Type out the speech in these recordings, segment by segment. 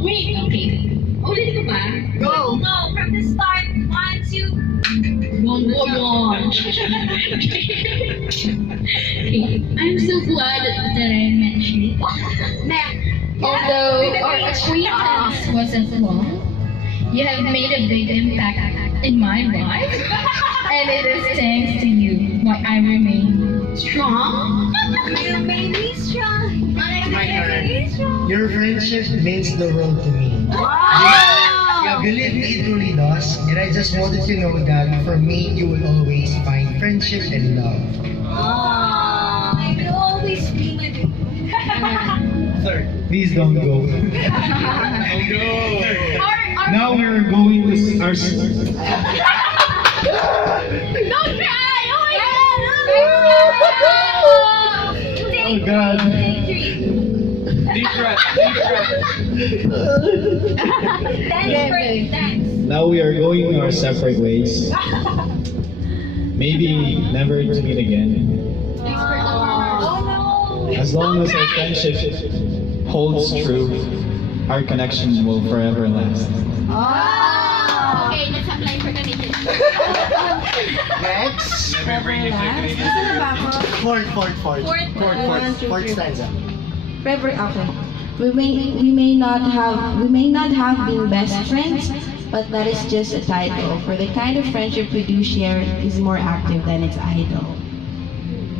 Wait, okay. Ulit ko ba? Go! No, from the start. 1, 2. One. Okay. I'm so glad that I met you. Although our acquaintance wasn't long, you have made a big impact in my life. And it is thanks to you why I remain strong. You made me strong. My turn. Strong. Your friendship means the world to me. Yeah, believe me, it really does. And I just wanted to know that for me, you will always find friendship and love. I will always be my baby. Third. Please don't go. Now we're going to our... Don't cry! Oh my Oh God. Deep breath, deep breath. Dance first, dance. Now we are going our separate ways. Maybe never to meet again. Oh no. As long as our friendship holds true, our connection will forever last. Okay, let's apply for conditions. Next. Fourth stanza. Forever after. We may not have been best friends, but that is just a title. For the kind of friendship we do share is more active than its idol.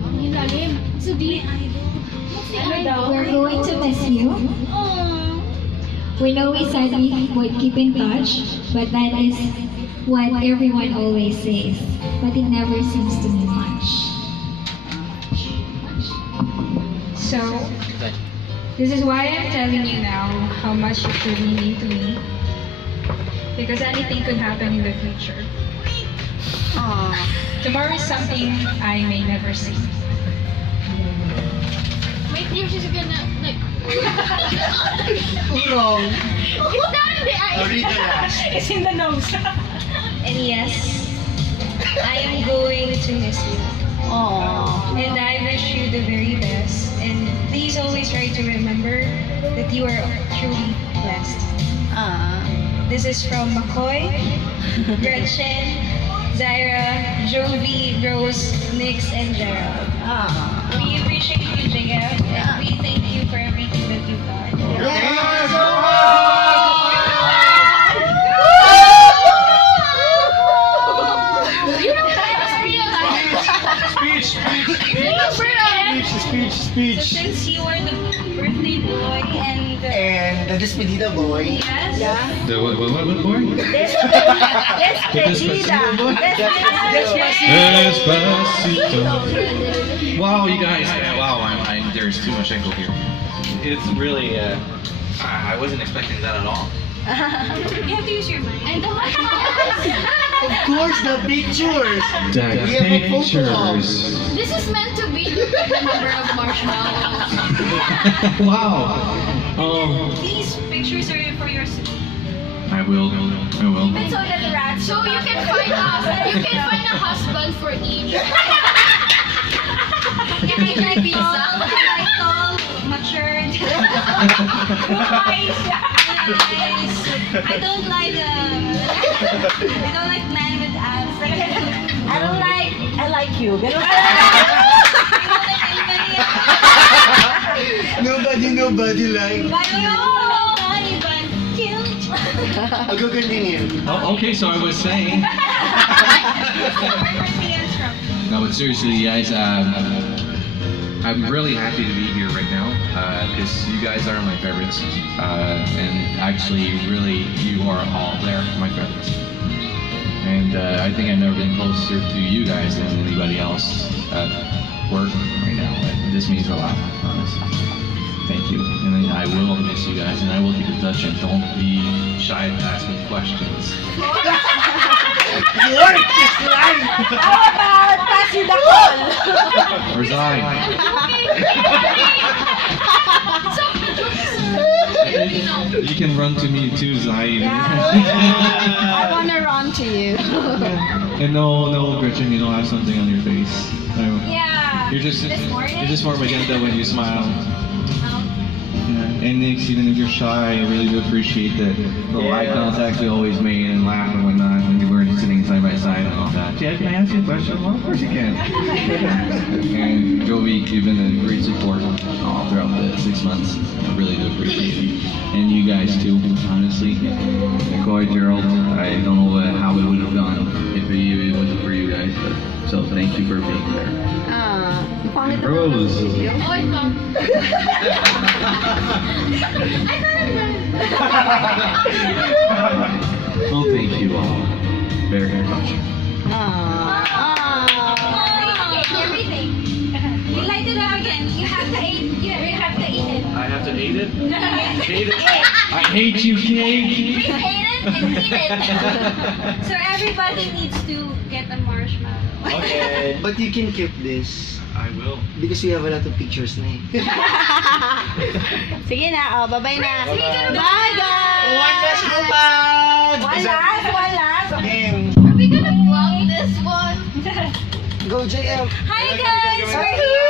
Ang ilalim. So, di What's the idol? We're going to miss you. We know we said we would keep in touch, but that is what everyone always says. But it never seems to mean much. So, this is why I'm telling you now how much you truly mean to me. Because anything could happen in the future. Tomorrow is something I may never see. My tears is gonna, like... Wrong. Put that in the eye. Read the last. It's in the nose. And yes, I am going to miss you. And I wish you the very best. And please always try to remember that you are truly blessed. This is from McCoy, Gretchen, Zaira, Jovi, Rose, Nix, and Gerald. We appreciate you, Jacob, and we thank you for everything that you've done. You know what I just realized? Speech. So since you are the birthday boy and And the despedida boy. yes, The what boy? Despacito. Wow, you guys. Wow, there's too much echo here. It's really, I wasn't expecting that at all. You have to use your mind. And the marshmallows. Of course, the pictures. The We have a photo op. pictures. This is meant to be the number of marshmallows. Wow. These pictures are for your. I will. So that the rats. So you can find a husband for each. Can I like visa? Like tall, matured. Nice. I don't like man with abs. I like you. Nobody like. Cute. I'll go continue. Oh, okay, so I was saying. No, but seriously, you guys, I'm really happy to be here right now because you guys are my favorites, and actually, really, you are all there, my favorites. And I think I've never been closer to you guys than anybody else at work right now. And this means a lot, honestly. Thank you. And then I will miss you guys, and I will keep in touch. And don't be shy to ask me questions. Resign. You can run to me too, Zai. I wanna run to you. And no, Gretchen, you don't have something on your face. No. Yeah. You're just This morning? more magenta when you smile. Yeah. And Nix, even if you're shy, I really do appreciate the eye contact we always made and laugh and whatnot when we were sitting side by side and all that. Yeah, can I ask you a question? Well, of course you can. And Jovi, you've been a great support all throughout the 6 months. I really do appreciate it. And you guys too, honestly. Nicole, Gerald, I don't know how it would have gone if it wasn't for you guys. But, so thank you for being there. Pangit Rose. Oh, I thought. Well, thank you all very much. Everything. You light it up again. You have to eat. You have to eat it. I have to eat it? Hate it? I hate you, Kate. Please hate it and eat it. So everybody needs to get a marshmallow. Okay. But you can keep this. I will. Because we have a lot of pictures na eh. Sige na, bye-bye na. Bye-bye. Bye, guys! One last lupad! One last. Game. Are we gonna vlog this one? Go JM. Hi guys, we're here.